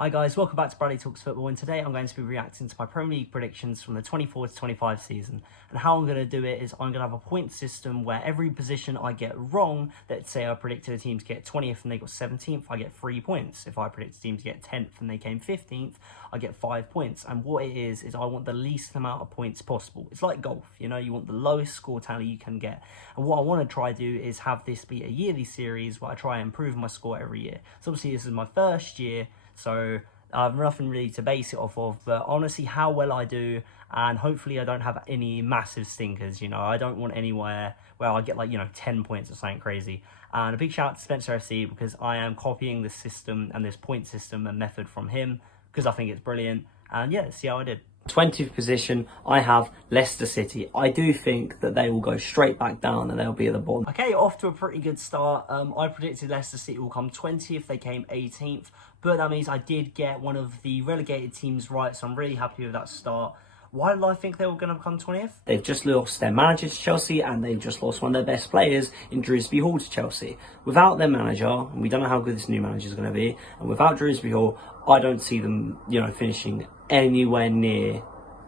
Hi guys, welcome back to Bradley Talks Football, and today I'm going to be reacting to my Premier League predictions from the 24 to 25 season. And how I'm going to do it is I'm going to have a point system where every position I get wrong, let's say I predicted a team to get 20th and they got 17th, I get 3 points. If I predicted a team to get 10th and they came 15th, I get 5 points. And what it is I want the least amount of points possible. It's like golf, you know, you want the lowest score tally you can get. And what I want to try to do is have this be a yearly series where I try and improve my score every year. So obviously this is my first year, so I have nothing really to base it off of, but I want to see how well I do, and hopefully I don't have any massive stinkers, you know. I don't want anywhere where I get 10 points or something crazy. And a big shout out to Spencer FC, because I am copying this system and this point system and method from him, because I think it's brilliant. And yeah, let's see how I did. 20th position, I have Leicester City. I do think that they will go straight back down and they'll be at the bottom. Okay, off to a pretty good start. I predicted Leicester City will come 20th. They came 18th. But that means I did get one of the relegated teams right, so I'm really happy with that start. Why did I think they were going to become 20th? They've just lost their manager to Chelsea, and they've just lost one of their best players in Dewsbury Hall to Chelsea. Without their manager, and we don't know how good this new manager is going to be, and without Dewsbury Hall, I don't see them, finishing anywhere near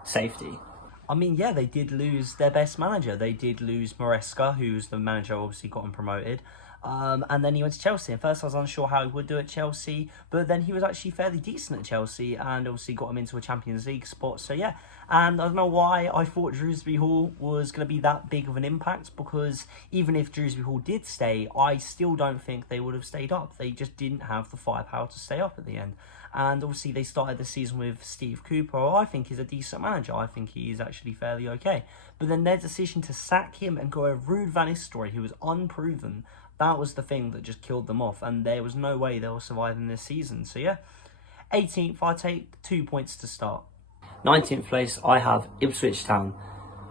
safety. I mean, yeah, they did lose their best manager. They did lose Maresca, who's the manager obviously got him promoted. And then he went to Chelsea. At first I was unsure how he would do at Chelsea, but then he was actually fairly decent at Chelsea and obviously got him into a Champions League spot. So yeah, and I don't know why I thought Dewsbury Hall was going to be that big of an impact, because even if Dewsbury Hall did stay, I still don't think they would have stayed up. They just didn't have the firepower to stay up at the end. And obviously they started the season with Steve Cooper, who I think is a decent manager. I think he is actually fairly okay. But then their decision to sack him and go with Ruud van Nistelrooy, who was unproven, that was the thing that just killed them off, and there was no way they were surviving this season. So yeah, 18th, I take 2 points to start. 19th place, I have Ipswich Town.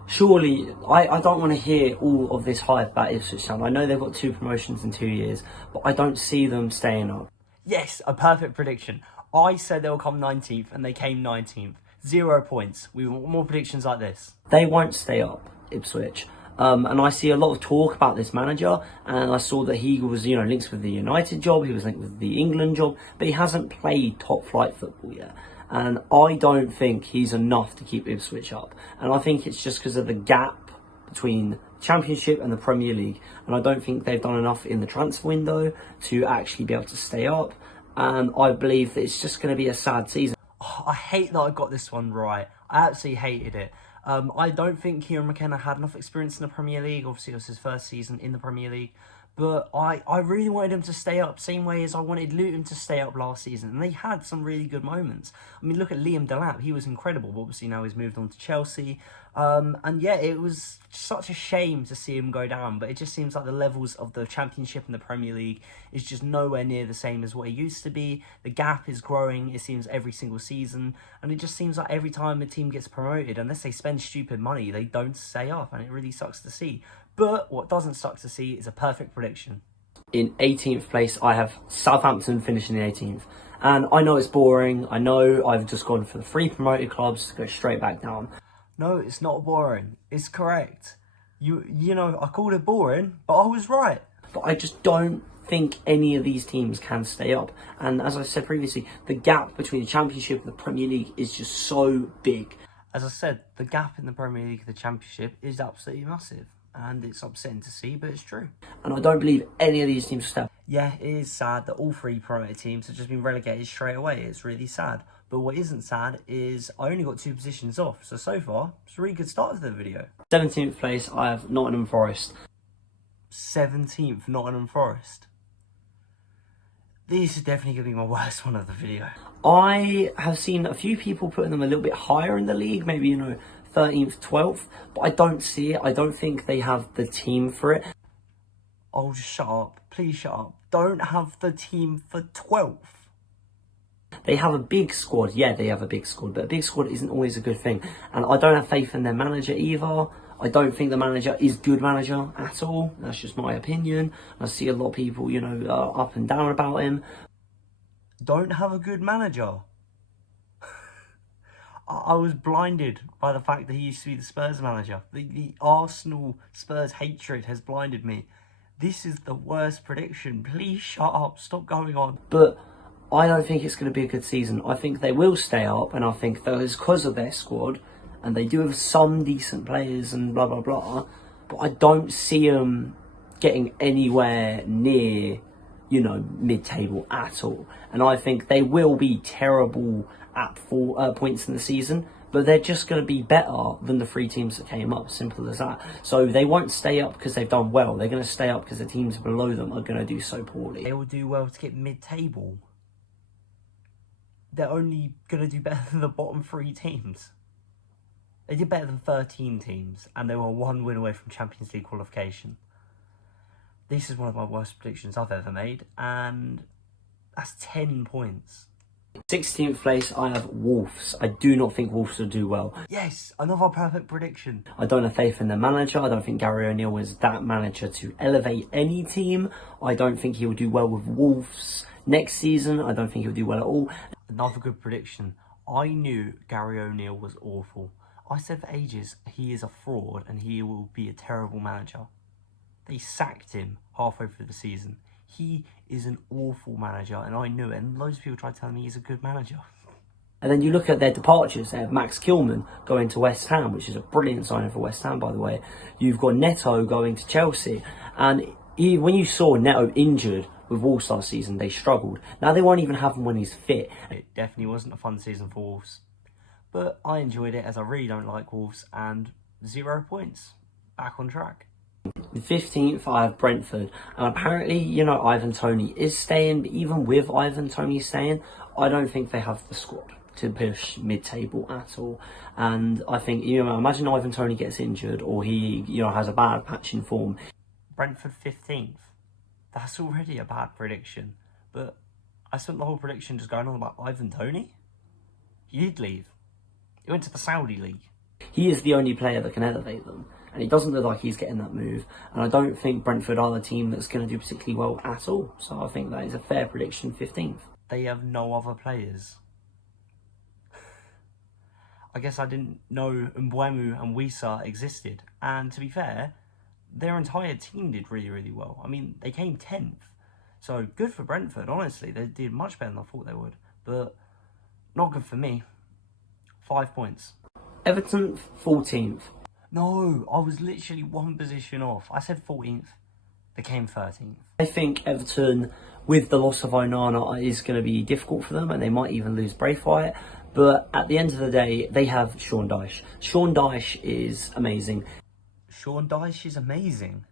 Surely, I don't want to hear all of this hype about Ipswich Town. I know they've got 2 promotions in 2 years, but I don't see them staying up. Yes, a perfect prediction. I said they'll come 19th, and they came 19th. 0 points. We want more predictions like this. They won't stay up, Ipswich. And I see a lot of talk about this manager, and I saw that he was, linked with the United job, he was linked with the England job, but he hasn't played top flight football yet. And I don't think he's enough to keep Ipswich up. And I think it's just because of the gap between Championship and the Premier League. And I don't think they've done enough in the transfer window to actually be able to stay up. And I believe that it's just going to be a sad season. Oh, I hate that I got this one right. I absolutely hated it. I don't think Kieran McKenna had enough experience in the Premier League. Obviously, it was his first season in the Premier League. But I really wanted him to stay up, same way as I wanted Luton to stay up last season. And they had some really good moments. I mean, look at Liam Delap. He was incredible. But obviously, now he's moved on to Chelsea. And yeah, it was such a shame to see him go down. But it just seems like the levels of the Championship and the Premier League is just nowhere near the same as what it used to be. The gap is growing, it seems, every single season. And it just seems like every time a team gets promoted, unless they spend stupid money, they don't stay up. And it really sucks to see. But what doesn't suck to see is a perfect prediction. In 18th place, I have Southampton finishing in 18th. And I know it's boring. I know I've just gone for the 3 promoted clubs to go straight back down. No, it's not boring. It's correct. You know, I called it boring, but I was right. But I just don't think any of these teams can stay up. And as I said previously, the gap between the Championship and the Premier League is just so big. As I said, the gap in the Premier League and the Championship is absolutely massive. And it's upsetting to see, but it's true. And I don't believe any of these teams will step. Yeah, it is sad that all 3 promoted teams have just been relegated straight away. It's really sad. But what isn't sad is I only got 2 positions off. So far, it's a really good start to the video. 17th place, I have Nottingham Forest. 17th, Nottingham Forest. This is definitely going to be my worst one of the video. I have seen a few people putting them a little bit higher in the league. Maybe, 13th, 12th, but I don't see it. I don't think they have the team for it. Oh, just shut up. Please shut up. Don't have the team for 12th. They have a big squad. Yeah, they have a big squad, but a big squad isn't always a good thing. And I don't have faith in their manager either. I don't think the manager is a good manager at all. That's just my opinion. I see a lot of people, up and down about him. Don't have a good manager. I was blinded by the fact that he used to be the Spurs manager. The Arsenal Spurs hatred has blinded me. This is the worst prediction. Please shut up. Stop going on. But I don't think it's going to be a good season. I think they will stay up, and I think that is because of their squad, and they do have some decent players and blah, blah, blah. But I don't see them getting anywhere near, you know, mid-table at all. And I think they will be terrible at points in the season, but they're just going to be better than the 3 teams that came up, simple as that. So they won't stay up because they've done well. They're going to stay up because the teams below them are going to do so poorly. They will do well to get mid-table. They're only going to do better than the bottom 3 teams. They did better than 13 teams, and they were 1 win away from Champions League qualification. This is one of my worst predictions I've ever made, and that's 10 points. 16th place, I have Wolves. I do not think Wolves will do well. Yes, another perfect prediction. I don't have faith in the manager. I don't think Gary O'Neill is that manager to elevate any team. I don't think he will do well with Wolves next season. I don't think he'll do well at all. Another good prediction. I knew Gary O'Neill was awful. I said for ages, he is a fraud and he will be a terrible manager. They sacked him halfway through the season. He is an awful manager, and I knew it. And loads of people tried telling me he's a good manager. And then you look at their departures. They have Max Kilman going to West Ham, which is a brilliant signing for West Ham, by the way. You've got Neto going to Chelsea. And when you saw Neto injured with Wolves last season, they struggled. Now they won't even have him when he's fit. It definitely wasn't a fun season for Wolves. But I enjoyed it, as I really don't like Wolves. And 0 points. Back on track. 15th, I have Brentford, and apparently, you know, Ivan Toney is staying, but even with Ivan Toney staying, I don't think they have the squad to push mid-table at all. And I think, you know, imagine Ivan Toney gets injured, or he, you know, has a bad patch in form. Brentford 15th. That's already a bad prediction, but I spent the whole prediction just going on about Ivan Toney. He did leave. He went to the Saudi League. He is the only player that can elevate them. And it doesn't look like he's getting that move. And I don't think Brentford are the team that's going to do particularly well at all. So I think that is a fair prediction, 15th. They have no other players. I guess I didn't know Mbeumo and Wissa existed. And to be fair, their entire team did really, really well. I mean, they came 10th. So good for Brentford, honestly. They did much better than I thought they would. But not good for me. 5 points. Everton, 14th. No, I was literally 1 position off. I said 14th. They came 13th. I think Everton, with the loss of Onana, is going to be difficult for them, and they might even lose Braithwaite. But at the end of the day, they have Sean Dyche. Sean Dyche is amazing. Sean Dyche is amazing?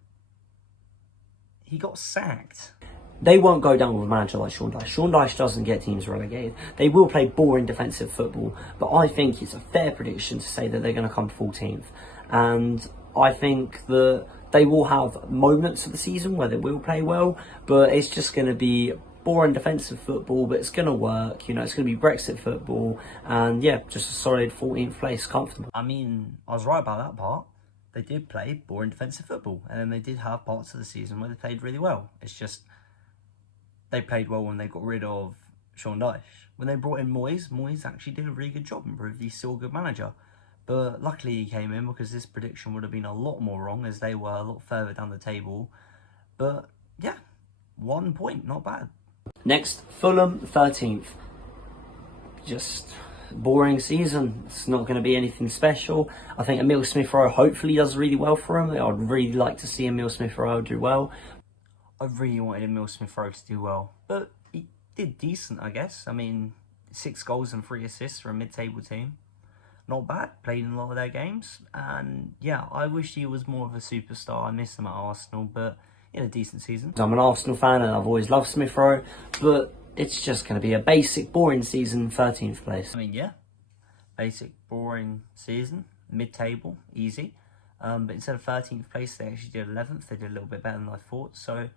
He got sacked. They won't go down with a manager like Sean Dyche. Sean Dyche doesn't get teams relegated. They will play boring defensive football, but I think it's a fair prediction to say that they're going to come 14th. And I think that they will have moments of the season where they will play well, but it's just going to be boring defensive football, but it's going to work. You know, it's going to be Brexit football. And yeah, just a solid 14th place, comfortable. I mean, I was right about that part. They did play boring defensive football, and then they did have parts of the season where they played really well. It's just they played well when they got rid of Sean Dyche. When they brought in Moyes actually did a really good job and proved he's still a good manager. But luckily he came in, because this prediction would have been a lot more wrong, as they were a lot further down the table. But yeah, 1 point, not bad. Next, Fulham, 13th. Just boring season. It's not going to be anything special. I think Emile Smith-Rowe hopefully does really well for him. I'd really like to see Emile Smith-Rowe do well. I really wanted Emile Smith-Rowe to do well, but he did decent, I guess. I mean, 6 goals and 3 assists for a mid-table team. Not bad, played in a lot of their games, and yeah, I wish he was more of a superstar. I miss him at Arsenal, but he had a decent season. I'm an Arsenal fan and I've always loved Smith-Rowe, but it's just going to be a basic, boring season, 13th place. I mean, yeah, basic, boring season, mid-table, easy, but instead of 13th place, they actually did 11th. They did a little bit better than I thought, so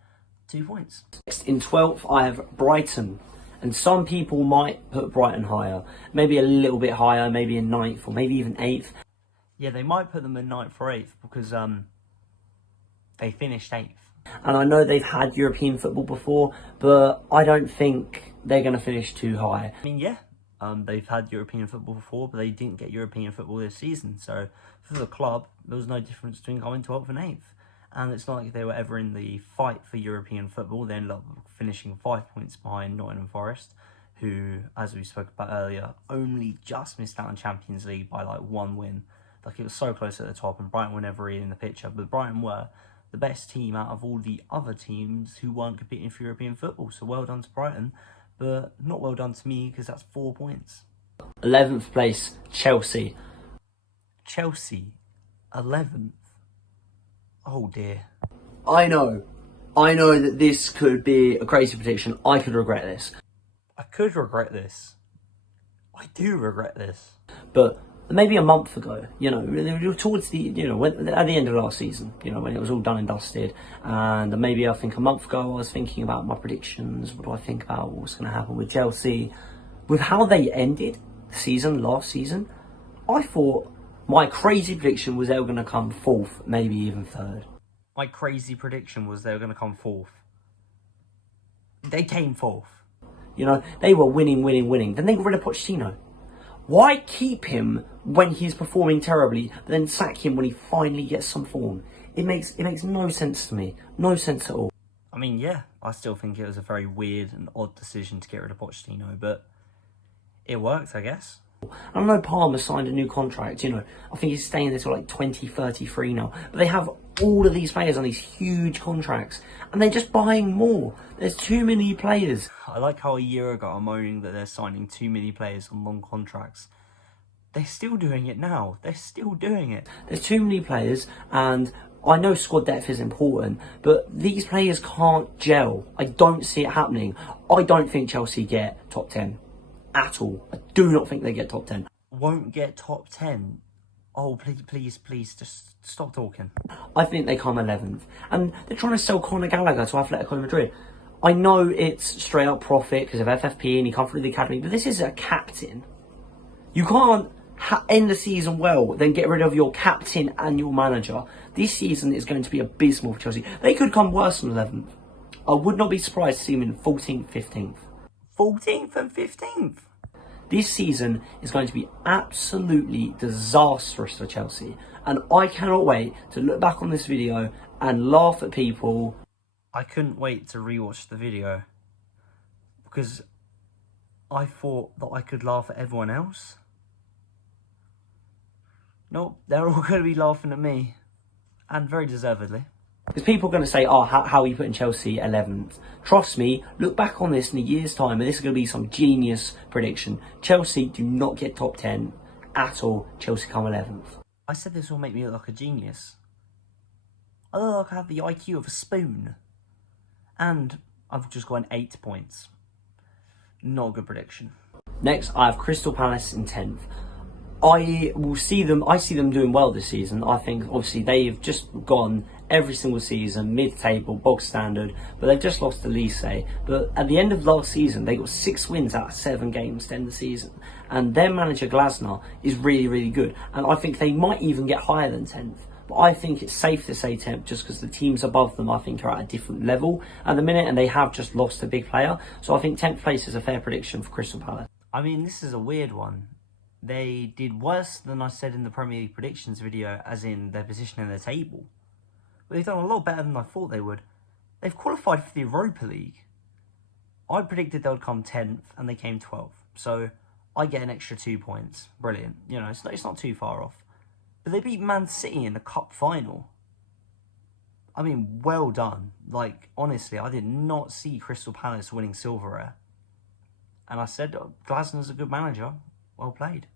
2 points. Next, in 12th, I have Brighton. And some people might put Brighton higher. Maybe a little bit higher, maybe in 9th or maybe even 8th. Yeah, they might put them in 9th or 8th because they finished 8th. And I know they've had European football before, but I don't think they're going to finish too high. I mean, yeah, they've had European football before, but they didn't get European football this season. So for the club, there was no difference between going 12th and 8th. And it's not like they were ever in the fight for European football. They ended up finishing 5 points behind Nottingham Forest. who, as we spoke about earlier, only just missed out on Champions League by like 1 win. Like, it was so close at the top, and Brighton were never really in the picture. But Brighton were the best team out of all the other teams who weren't competing for European football. So well done to Brighton, but not well done to me, because that's 4 points. 11th place, Chelsea. Chelsea, 11th. Oh dear. I know that this could be a crazy prediction. I could regret this. I could regret this. I do regret this. But maybe a month ago, towards the, at the end of last season, when it was all done and dusted, and maybe I think a month ago I was thinking about my predictions. What do I think about what's going to happen with Chelsea? With how they ended the season, last season, I thought my crazy prediction was they were going to come 4th, maybe even 3rd. My crazy prediction was they were going to come 4th. They came 4th. They were winning. Then they got rid of Pochettino. Why keep him when he's performing terribly, but then sack him when he finally gets some form? It makes no sense to me. No sense at all. I mean, yeah, I still think it was a very weird and odd decision to get rid of Pochettino, but it worked, I guess. I know Palmer signed a new contract, I think he's staying there till like 2033 now. But they have all of these players on these huge contracts, and they're just buying more. There's too many players. I like how a year ago I'm moaning that they're signing too many players on long contracts. They're still doing it now. They're still doing it. There's too many players, and I know squad depth is important, but these players can't gel. I don't see it happening. I don't think Chelsea get top 10. At all. I do not think they get top 10. Won't get top 10? Oh, please, just stop talking. I think they come 11th. And they're trying to sell Conor Gallagher to Atletico Madrid. I know it's straight up profit because of FFP and he come through the academy, but this is a captain. You can't end the season well, then get rid of your captain and your manager. This season is going to be abysmal for Chelsea. They could come worse than 11th. I would not be surprised to see them in 14th, 15th. 14th and 15th. This season is going to be absolutely disastrous for Chelsea. And I cannot wait to look back on this video and laugh at people. I couldn't wait to rewatch the video, because I thought that I could laugh at everyone else. Nope, they're all going to be laughing at me. And very deservedly. Because people are going to say, oh, how are you putting Chelsea 11th? Trust me, look back on this in a year's time and this is going to be some genius prediction. Chelsea do not get top 10 at all. Chelsea come 11th. I said this will make me look like a genius. I look like I have the IQ of a spoon. And I've just got 8 points. Not a good prediction. Next, I have Crystal Palace in 10th. I see them doing well this season. I think, obviously, they've just gone every single season, mid-table, bog standard, but they've just lost to Lise. But at the end of last season, they got 6 wins out of 7 games to end the season. And their manager, Glasner, is really, really good. And I think they might even get higher than 10th. But I think it's safe to say 10th just because the teams above them, I think, are at a different level at the minute, and they have just lost a big player. So I think 10th place is a fair prediction for Crystal Palace. I mean, this is a weird one. They did worse than I said in the Premier League predictions video, as in their position in the table. But they've done a lot better than I thought they would. They've qualified for the Europa League. I predicted they would come 10th, and they came 12th. So I get an extra 2 points. Brilliant. It's not too far off. But they beat Man City in the cup final. I mean, well done. Like, honestly, I did not see Crystal Palace winning silverware. And I said, Glasner's a good manager. Well played.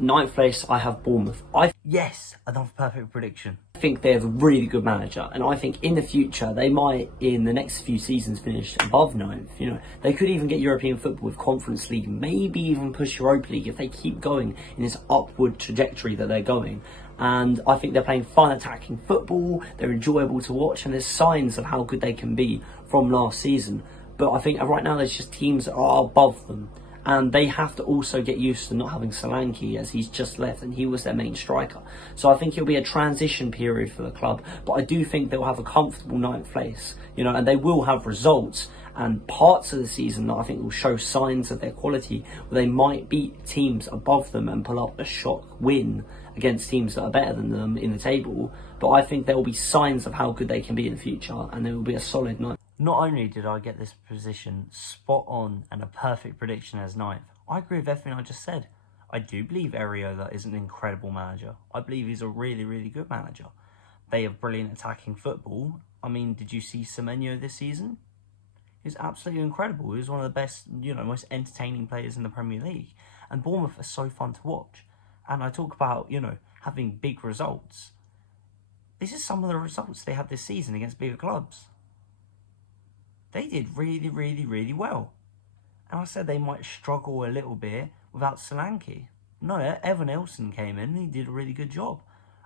9th place, I have Bournemouth. Yes, another perfect prediction. I think they have a really good manager, and I think in the future they might, in the next few seasons, finish above 9th. They could even get European football with Conference League, maybe even push Europa League if they keep going in this upward trajectory that they're going. And I think they're playing fun attacking football, they're enjoyable to watch, and there's signs of how good they can be from last season. But I think right now there's just teams that are above them. And they have to also get used to not having Solanke, as he's just left and he was their main striker. So I think it'll be a transition period for the club. But I do think they'll have a comfortable 9th place, and they will have results and parts of the season that I think will show signs of their quality, where they might beat teams above them and pull up a shock win against teams that are better than them in the table. But I think there will be signs of how good they can be in the future, and there will be a solid 9th. Not only did I get this position spot on and a perfect prediction as ninth, I agree with everything I just said. I do believe Areola is an incredible manager. I believe he's a really, really good manager. They have brilliant attacking football. I mean, did you see Semenyo this season? He was absolutely incredible. He was one of the best, most entertaining players in the Premier League. And Bournemouth are so fun to watch. And I talk about, having big results. This is some of the results they had this season against bigger clubs. They did really, really, really well. And I said they might struggle a little bit without Solanke. No, Evan Nelson came in and he did a really good job.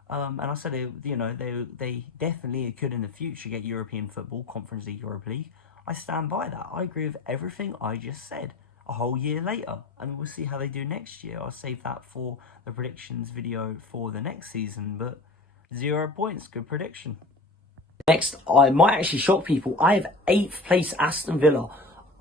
And I said, they definitely could in the future get European football, Conference League, Europa League. I stand by that. I agree with everything I just said a whole year later. And we'll see how they do next year. I'll save that for the predictions video for the next season. But 0 points, good prediction. Next, I might actually shock people. I have 8th place Aston Villa.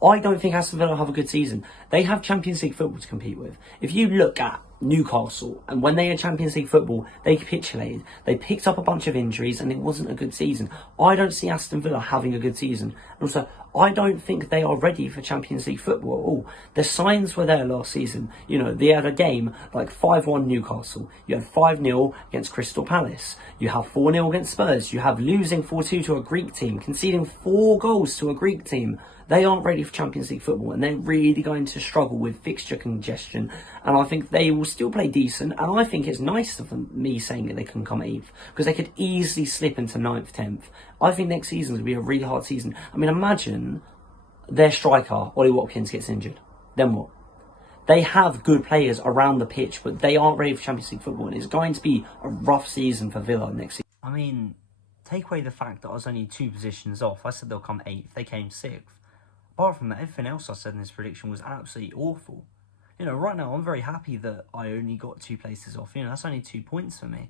I don't think Aston Villa have a good season. They have Champions League football to compete with. If you look at Newcastle, and when they had Champions League football, they capitulated. They picked up a bunch of injuries and it wasn't a good season. I don't see Aston Villa having a good season. And also, I don't think they are ready for Champions League football at all. The signs were there last season. They had a game like 5-1 Newcastle. You had 5-0 against Crystal Palace. You have 4-0 against Spurs. You have losing 4-2 to a Greek team, conceding 4 goals to a Greek team. They aren't ready for Champions League football and they're really going to struggle with fixture congestion. And I think they will still play decent. And I think it's nice of me saying that they can come 8th because they could easily slip into 9th, 10th. I think next season will be a really hard season. I mean, imagine their striker, Ollie Watkins, gets injured. Then what? They have good players around the pitch, but they aren't ready for Champions League football. And it's going to be a rough season for Villa next season. I mean, take away the fact that I was only 2 positions off. I said they'll come 8th. They came 6th. Apart from that, everything else I said in this prediction was absolutely awful. Right now I'm very happy that I only got 2 places off. That's only 2 points for me.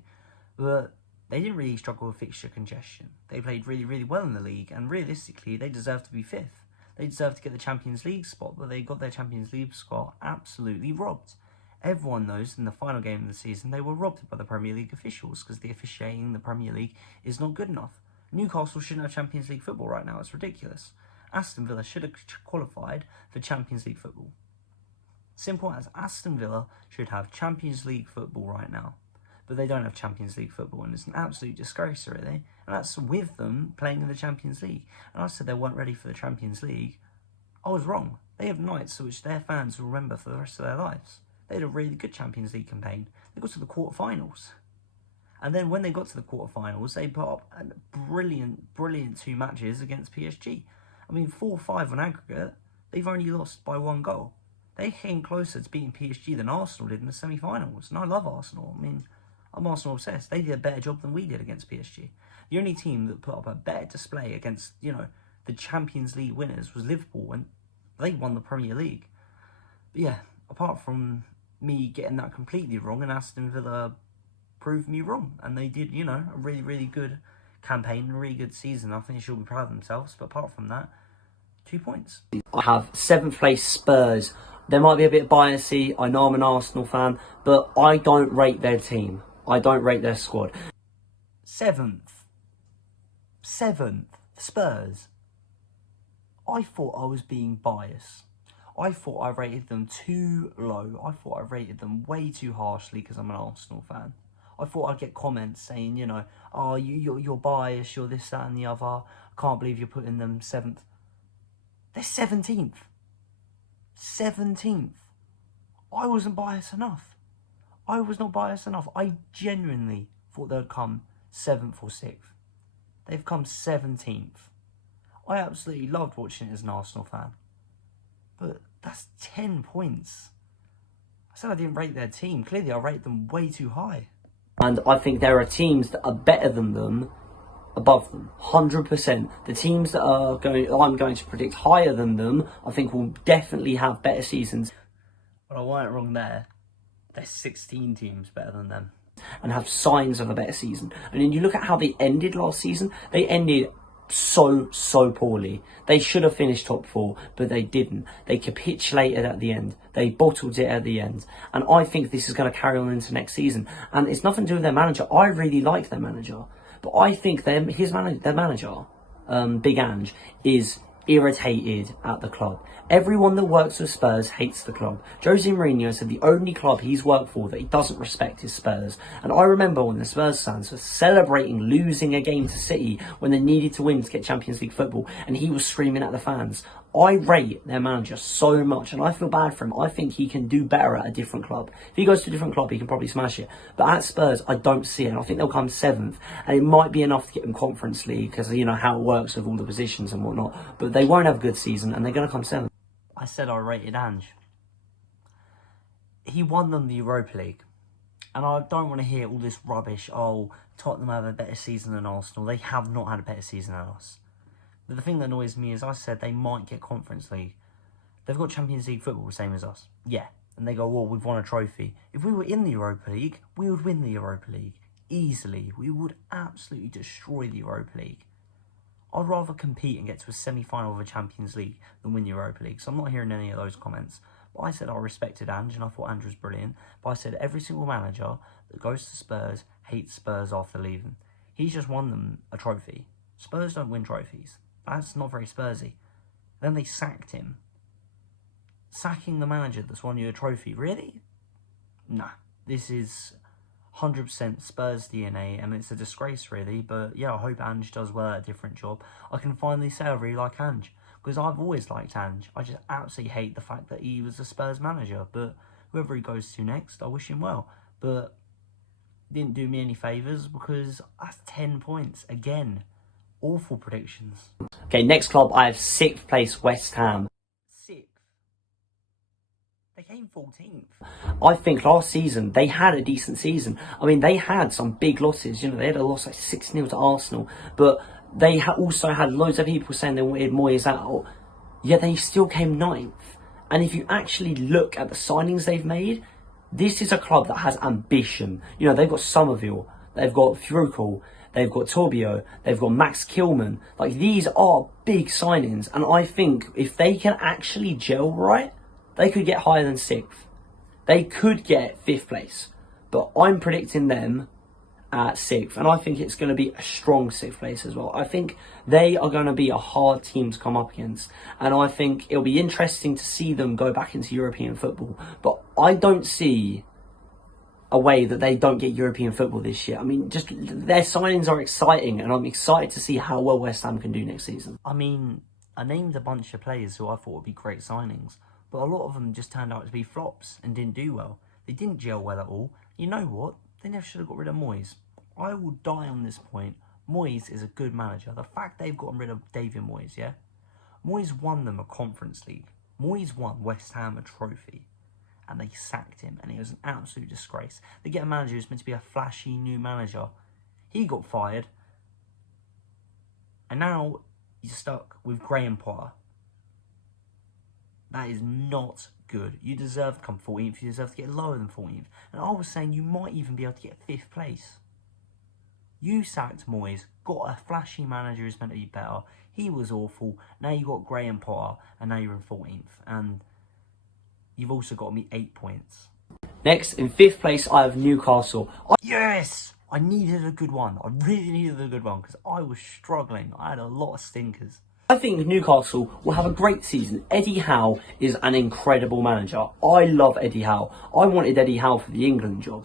But they didn't really struggle with fixture congestion. They played really, really well in the league. And realistically, they deserve to be 5th. They deserve to get the Champions League spot. But they got their Champions League spot absolutely robbed. Everyone knows in the final game of the season, they were robbed by the Premier League officials because the officiating in the Premier League is not good enough. Newcastle shouldn't have Champions League football right now. It's ridiculous. Aston Villa should have qualified for Champions League football. Simple as Aston Villa should have Champions League football right now. But they don't have Champions League football and it's an absolute disgrace, really. And that's with them playing in the Champions League. And I said they weren't ready for the Champions League. I was wrong. They have nights which their fans will remember for the rest of their lives. They had a really good Champions League campaign. They got to the quarterfinals. And then when they got to the quarterfinals, they put up a brilliant 2 matches against PSG. I mean, 4-5 on aggregate, they've only lost by 1 goal. They came closer to beating PSG than Arsenal did in the semi-finals. And I love Arsenal. I mean, I'm Arsenal obsessed. They did a better job than we did against PSG. The only team that put up a better display against, the Champions League winners was Liverpool, and they won the Premier League. But yeah, apart from me getting that completely wrong, and Aston Villa proved me wrong. And they did, a really, really good campaign, a really good season. I think they should be proud of themselves. But apart from that, 2 points. I have 7th place Spurs. There might be a bit biasy. I know I'm an Arsenal fan, but I don't rate their team. I don't rate their squad. 7th, Spurs. I thought I was being biased. I thought I rated them too low. I thought I rated them way too harshly because I'm an Arsenal fan. I thought I'd get comments saying, oh, you're biased, you're this, that and the other. I can't believe you're putting them 7th. They're 17th. 17th. I wasn't biased enough. I was not biased enough. I genuinely thought they'd come 7th or 6th. They've come 17th. I absolutely loved watching it as an Arsenal fan. But that's 10 points. I said I didn't rate their team. Clearly I rated them way too high. And I think there are teams that are better than them, above them, 100%. The teams that I'm going to predict higher than them, I think will definitely have better seasons. But I weren't wrong there. There's 16 teams better than them. And have signs of a better season. And then you look at how they ended last season. They ended so poorly. They should have finished top 4, but they didn't. They capitulated at the end. They bottled it at the end. And I think this is going to carry on into next season. And it's nothing to do with their manager. I really like their manager. But I think their manager, Big Ange, is irritated at the club. Everyone that works with Spurs hates the club. Jose Mourinho said the only club he's worked for that he doesn't respect is Spurs. And I remember when the Spurs fans were celebrating losing a game to City when they needed to win to get Champions League football, and he was screaming at the fans. I rate their manager so much, and I feel bad for him. I think he can do better at a different club. If he goes to a different club, he can probably smash it. But at Spurs, I don't see it. And I think they'll come 7th, and it might be enough to get them Conference League because you know how it works with all the positions and whatnot. But they won't have a good season, and they're going to come 7th. I said I rated Ange. He won them the Europa League. And I don't want to hear all this rubbish, oh, Tottenham have a better season than Arsenal. They have not had a better season than us. But the thing that annoys me is I said they might get Conference League. They've got Champions League football, the same as us. Yeah. And they go, well, we've won a trophy. If we were in the Europa League, we would win the Europa League. Easily. We would absolutely destroy the Europa League. I'd rather compete and get to a semi-final of a Champions League than win the Europa League. So I'm not hearing any of those comments. But I said I respected Ange and I thought Ange was brilliant. But I said every single manager that goes to Spurs hates Spurs after leaving. He's just won them a trophy. Spurs don't win trophies. That's not very Spursy. Then they sacked him. Sacking the manager that's won you a trophy. Really? Nah. This is 100% Spurs DNA, and it's a disgrace, really. But yeah, I hope Ange does well at a different job. I can finally say I really like Ange, because I've always liked Ange. I just absolutely hate the fact that he was a Spurs manager. But whoever he goes to next, I wish him well. But didn't do me any favours, because that's 10 points again. Awful predictions. Okay, next club, I have 6th place West Ham. 6th. They came 14th. I think last season, they had a decent season. I mean, they had some big losses. You know, they had a loss like 6-0 to Arsenal. But they also had loads of people saying they wanted Moyes out. Yet they still came 9th. And if you actually look at the signings they've made, this is a club that has ambition. You know, they've got Somerville. They've got Furuckel. They've got Torbio, they've got Max Kilman. Like, these are big signings. And I think if they can actually gel right, they could get higher than 6th. They could get 5th place. But I'm predicting them at 6th. And I think it's going to be a strong 6th place as well. I think they are going to be a hard team to come up against. And I think it'll be interesting to see them go back into European football. But I don't see a way that they don't get European football this year. I mean, just their signings are exciting, and I'm excited to see how well West Ham can do next season. I mean, I named a bunch of players who I thought would be great signings, but a lot of them just turned out to be flops and didn't do well. They didn't gel well at all. You know what? They never should have got rid of Moyes. I will die on this point. Moyes is a good manager. The fact they've gotten rid of David Moyes, yeah? Moyes won them a Conference League. Moyes won West Ham a trophy. And they sacked him, and it was an absolute disgrace. They get a manager who's meant to be a flashy new manager. He got fired. And now you're stuck with Graham Potter. That is not good. You deserve to come 14th. You deserve to get lower than 14th. And I was saying you might even be able to get 5th place. You sacked Moyes, got a flashy manager who's meant to be better. He was awful. Now you got Graham Potter, and now you're in 14th. And you've also got me 8 points. Next, in 5th place, I have Newcastle. Yes! I needed a good one. I really needed a good one because I was struggling. I had a lot of stinkers. I think Newcastle will have a great season. Eddie Howe is an incredible manager. I love Eddie Howe. I wanted Eddie Howe for the England job.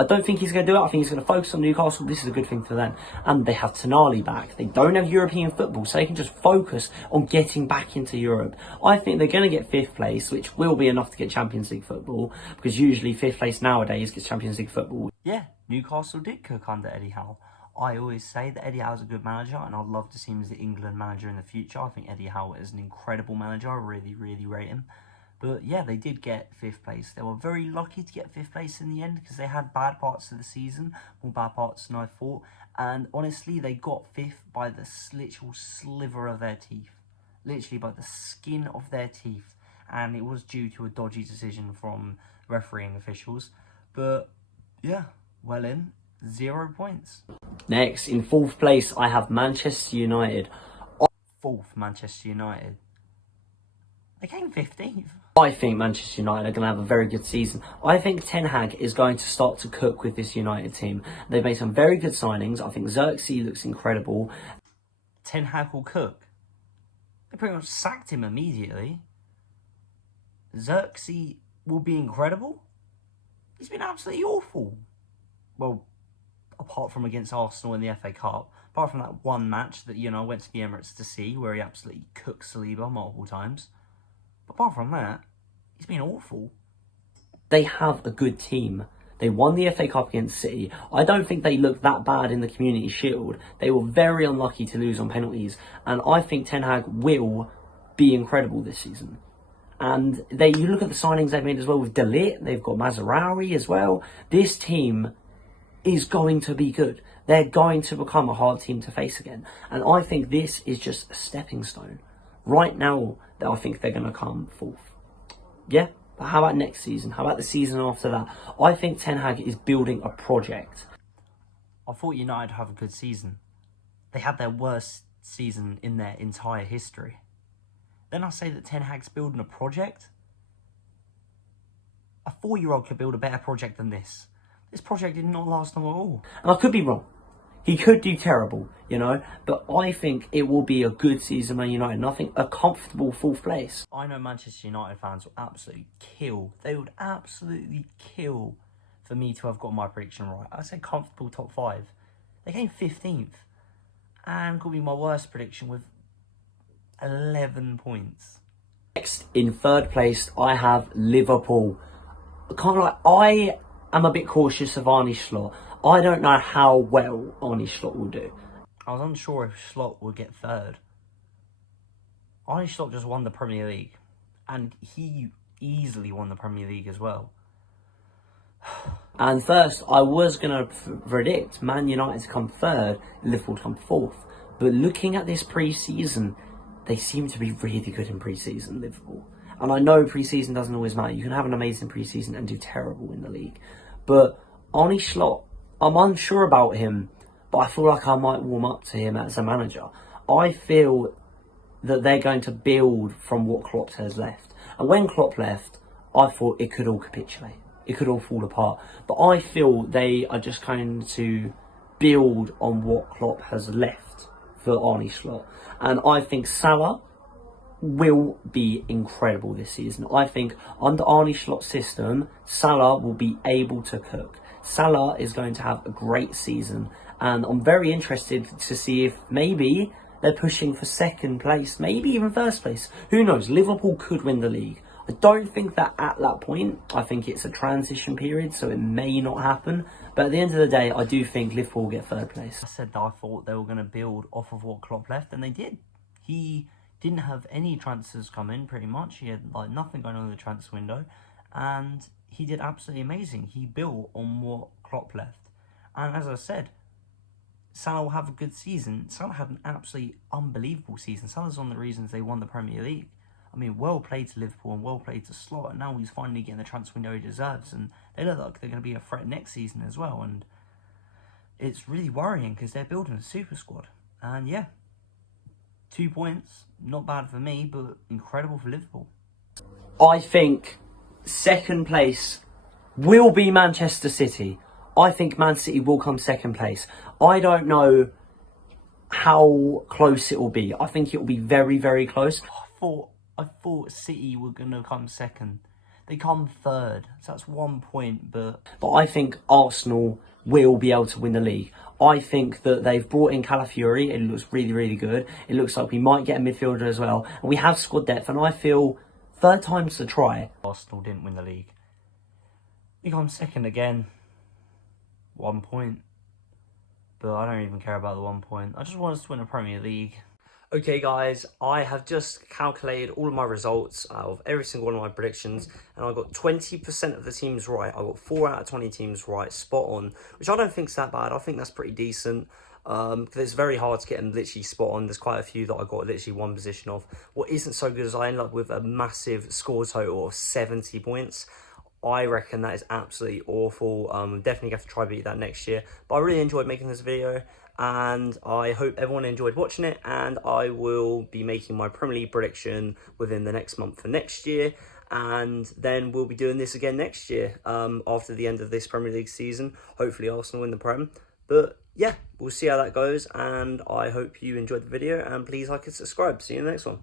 I don't think he's going to do it. I think he's going to focus on Newcastle. This is a good thing for them. And they have Tonali back. They don't have European football, so they can just focus on getting back into Europe. I think they're going to get 5th place, which will be enough to get Champions League football, because usually 5th place nowadays gets Champions League football. Yeah, Newcastle did cook under Eddie Howe. I always say that Eddie Howe's a good manager, and I'd love to see him as the England manager in the future. I think Eddie Howe is an incredible manager. I really, really rate him. But yeah, they did get 5th place. They were very lucky to get 5th place in the end because they had bad parts of the season, more bad parts than I thought. And honestly, they got 5th by the literal sliver of their teeth. Literally by the skin of their teeth. And it was due to a dodgy decision from refereeing officials. But yeah, well in, 0 points. Next, in 4th place, I have Manchester United. 4th, Manchester United. They came 15th. I think Manchester United are going to have a very good season. I think Ten Hag is going to start to cook with this United team. They've made some very good signings. I think Xerxes looks incredible. Ten Hag will cook. They pretty much sacked him immediately. Xerxes will be incredible. He's been absolutely awful. Well, apart from against Arsenal in the FA Cup, apart from that one match that, I went to the Emirates to see, where he absolutely cooked Saliba multiple times. But apart from that, he's been awful. They have a good team. They won the FA Cup against City. I don't think they looked that bad in the Community Shield. They were very unlucky to lose on penalties. And I think Ten Hag will be incredible this season. And you look at the signings they've made as well with De Ligt. They've got Mazraoui as well. This team is going to be good. They're going to become a hard team to face again. And I think this is just a stepping stone. Right now, I think they're going to come fourth. Yeah? But how about next season? How about the season after that? I think Ten Hag is building a project. I thought United have a good season. They had their worst season in their entire history. Then I say that Ten Hag's building a project. A 4-year-old could build a better project than this. This project did not last long at all. And I could be wrong. He could do terrible, but I think it will be a good season, Man United, and I think a comfortable fourth place. I know Manchester United fans will absolutely kill. They would absolutely kill for me to have got my prediction right. I said comfortable top 5. They came 15th. And could be my worst prediction with 11 points. Next, in third place, I have Liverpool. I am a bit cautious of Arne Slot. I don't know how well Arne Slot will do. I was unsure if Slot would get third. Arne Slot just won the Premier League. And he easily won the Premier League as well. And first, I was going to predict Man United to come third, Liverpool to come fourth. But looking at this pre-season, they seem to be really good in pre-season, Liverpool. And I know pre-season doesn't always matter. You can have an amazing pre-season and do terrible in the league. But Arne Slot, I'm unsure about him, but I feel like I might warm up to him as a manager. I feel that they're going to build from what Klopp has left. And when Klopp left, I thought it could all capitulate. It could all fall apart. But I feel they are just going to build on what Klopp has left for Arne Slot. And I think Salah will be incredible this season. I think under Arne Slot's system, Salah will be able to cook. Salah is going to have a great season, and I'm very interested to see if maybe they're pushing for second place, maybe even first place. Who knows? Liverpool could win the league. I don't think that at that point. I think it's a transition period, so it may not happen. But at the end of the day, I do think Liverpool will get third place. I said that I thought they were going to build off of what Klopp left, and they did. He didn't have any transfers come in, pretty much. He had nothing going on in the transfer window, and he did absolutely amazing. He built on what Klopp left. And as I said, Salah will have a good season. Salah had an absolutely unbelievable season. Salah's one of the reasons they won the Premier League. I mean, well played to Liverpool and well played to Slot, and now he's finally getting the transfer window he deserves, and they look like they're going to be a threat next season as well, and it's really worrying because they're building a super squad. And yeah, 2 points, not bad for me, but incredible for Liverpool. I think second place will be Manchester City. I think Man City will come second place. I don't know how close it will be. I think it will be very, very close. I thought City were going to come second. They come third, so that's 1 point, but I think Arsenal will be able to win the league. I think that they've brought in Calafiori. It looks really, really good. It looks like we might get a midfielder as well. And we have squad depth, and I feel third time's the try. Arsenal didn't win the league. They come second again. 1 point. But I don't even care about the 1 point. I just want us to win a Premier League. Okay guys, I have just calculated all of my results out of every single one of my predictions, and I got 20% of the teams right. I got 4 out of 20 teams right, spot on, which I don't think is that bad. I think that's pretty decent. Because it's very hard to get them literally spot on. There's quite a few that I got literally one position of. What isn't so good is I ended up with a massive score total of 70 points. I reckon that is absolutely awful. Definitely have to try beat that next year. But I really enjoyed making this video, and I hope everyone enjoyed watching it, and I will be making my Premier League prediction within the next month for next year, and then we'll be doing this again next year after the end of this Premier League season. Hopefully Arsenal win the Prem, but yeah, we'll see how that goes, and I hope you enjoyed the video, and please like and subscribe. See you in the next one.